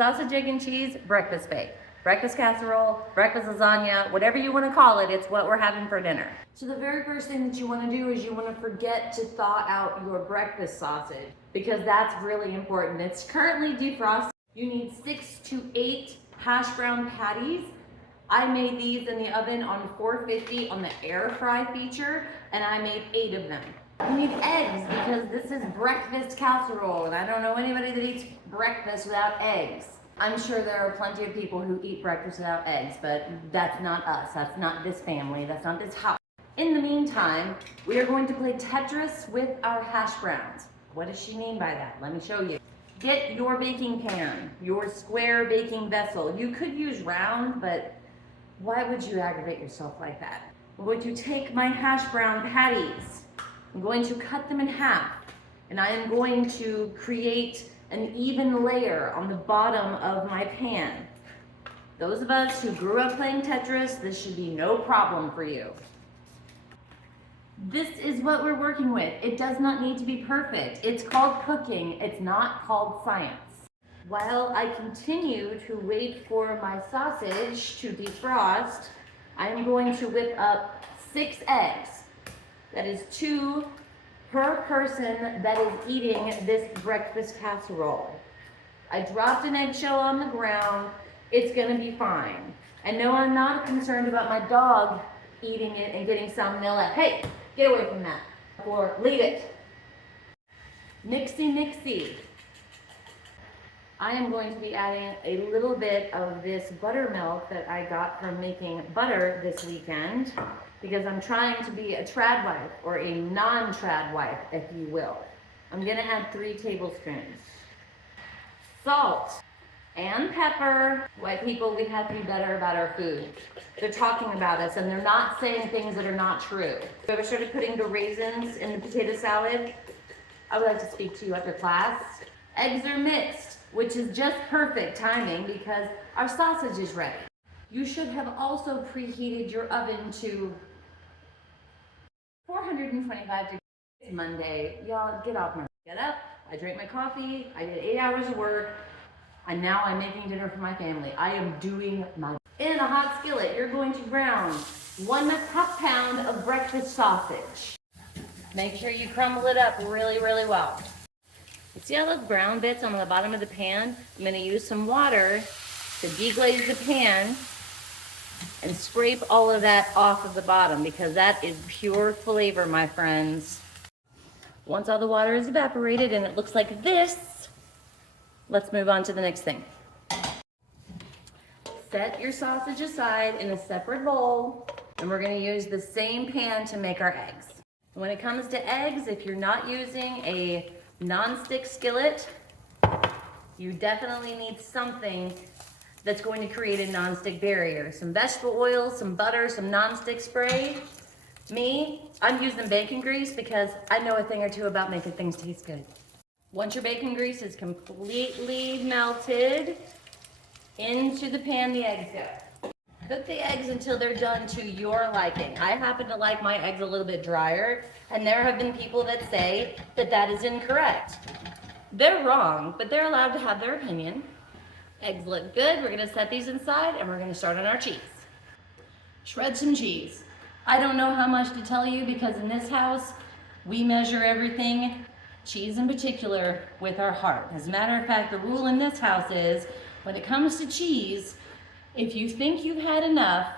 Sausage, egg, and cheese, breakfast bake. Breakfast casserole, breakfast lasagna, whatever you want to call it, it's what we're having for dinner. So the very first thing that you want to do is you want to forget to thaw out your breakfast sausage, because that's really important. It's currently defrosted. You need 6 to 8 hash brown patties. I made these in the oven on 450 on the air fry feature, and I made 8 of them. You need eggs because this is breakfast casserole, and I don't know anybody that eats breakfast without eggs. I'm sure there are plenty of people who eat breakfast without eggs, but that's not us. That's not this family. That's not this house. In the meantime, we are going to play Tetris with our hash browns. What does she mean by that? Let me show you. Get your baking pan, your square baking vessel. You could use round, but why would you aggravate yourself like that? I'm going to take my hash brown patties. I'm going to cut them in half, and I am going to create an even layer on the bottom of my pan. Those of us who grew up playing Tetris, this should be no problem for you. This is what we're working with. It does not need to be perfect. It's called cooking. It's not called science. While I continue to wait for my sausage to defrost, I am going to whip up 6 eggs. That is 2 per person that is eating this breakfast casserole. I dropped an eggshell on the ground. It's gonna be fine. And no, I'm not concerned about my dog eating it and getting salmonella. Hey, get away from that. Or leave it. Mixy, mixy. I am going to be adding a little bit of this buttermilk that I got from making butter this weekend, because I'm trying to be a trad wife, or a non-trad wife, if you will. I'm gonna add 3 tablespoons. Salt and pepper. White people, we have to be better about our food. They're talking about us and they're not saying things that are not true. Have you ever started putting the raisins in the potato salad? I would like to speak to you after class. Eggs are mixed, which is just perfect timing because our sausage is ready. You should have also preheated your oven to 425 degrees. It's Monday. Y'all, get off my... Get up. I drank my coffee. I did 8 hours of work. And now I'm making dinner for my family. I am doing my... In a hot skillet, you're going to brown 1/2 pound of breakfast sausage. Make sure you crumble it up really, really well. You see all those brown bits on the bottom of the pan? I'm going to use some water to deglaze the pan and scrape all of that off of the bottom, because that is pure flavor, my friends. Once all the water is evaporated and it looks like this, let's move on to the next thing. Set your sausage aside in a separate bowl, and we're going to use the same pan to make our eggs. When it comes to eggs, if you're not using a non-stick skillet, you definitely need something that's going to create a non-stick barrier. Some vegetable oil, some butter, some non-stick spray. Me, I'm using bacon grease because I know a thing or two about making things taste good. Once your bacon grease is completely melted into the pan, the eggs go. Cook the eggs until they're done to your liking. I happen to like my eggs a little bit drier, and there have been people that say that that is incorrect. They're wrong, but they're allowed to have their opinion. Eggs look good. We're gonna set these inside and we're gonna start on our cheese. Shred some cheese. I don't know how much to tell you because in this house, we measure everything, cheese in particular, with our heart. As a matter of fact, the rule in this house is, when it comes to cheese, if you think you've had enough,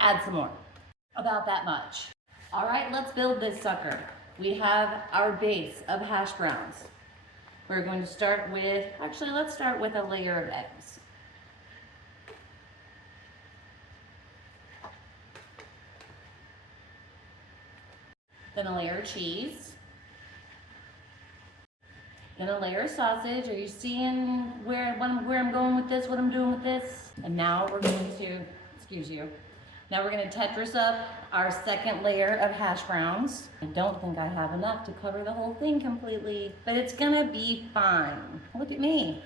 add some more. About that much. All right, let's build this sucker. We have our base of hash browns. We're going to start with, actually, let's start with a layer of eggs. Then a layer of cheese. Then a layer of sausage. Are you seeing where I'm going with this, what I'm doing with this? And now we're going to, excuse you, now we're going to Tetris up our second layer of hash browns. I don't think I have enough to cover the whole thing completely, but it's going to be fine. Look at me.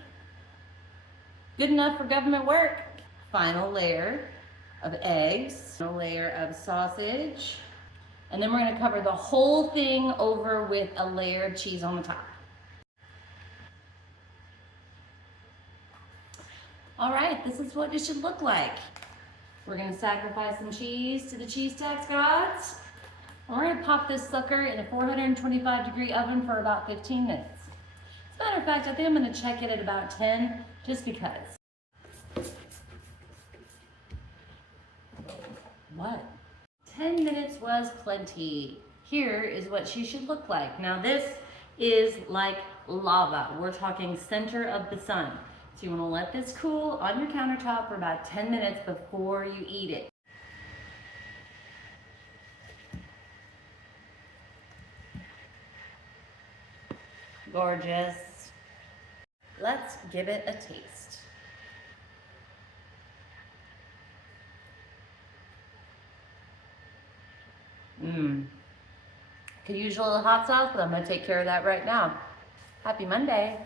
Good enough for government work. Final layer of eggs, a layer of sausage, and then we're going to cover the whole thing over with a layer of cheese on the top. All right, this is what it should look like. We're gonna sacrifice some cheese to the cheese tax gods. And we're gonna pop this sucker in a 425-degree oven for about 15 minutes. As a matter of fact, I think I'm gonna check it at about 10, just because. What? 10 minutes was plenty. Here is what she should look like. Now this is like lava. We're talking center of the sun. So you wanna let this cool on your countertop for about 10 minutes before you eat it. Gorgeous. Let's give it a taste. Could use a little hot sauce, but I'm gonna take care of that right now. Happy Monday.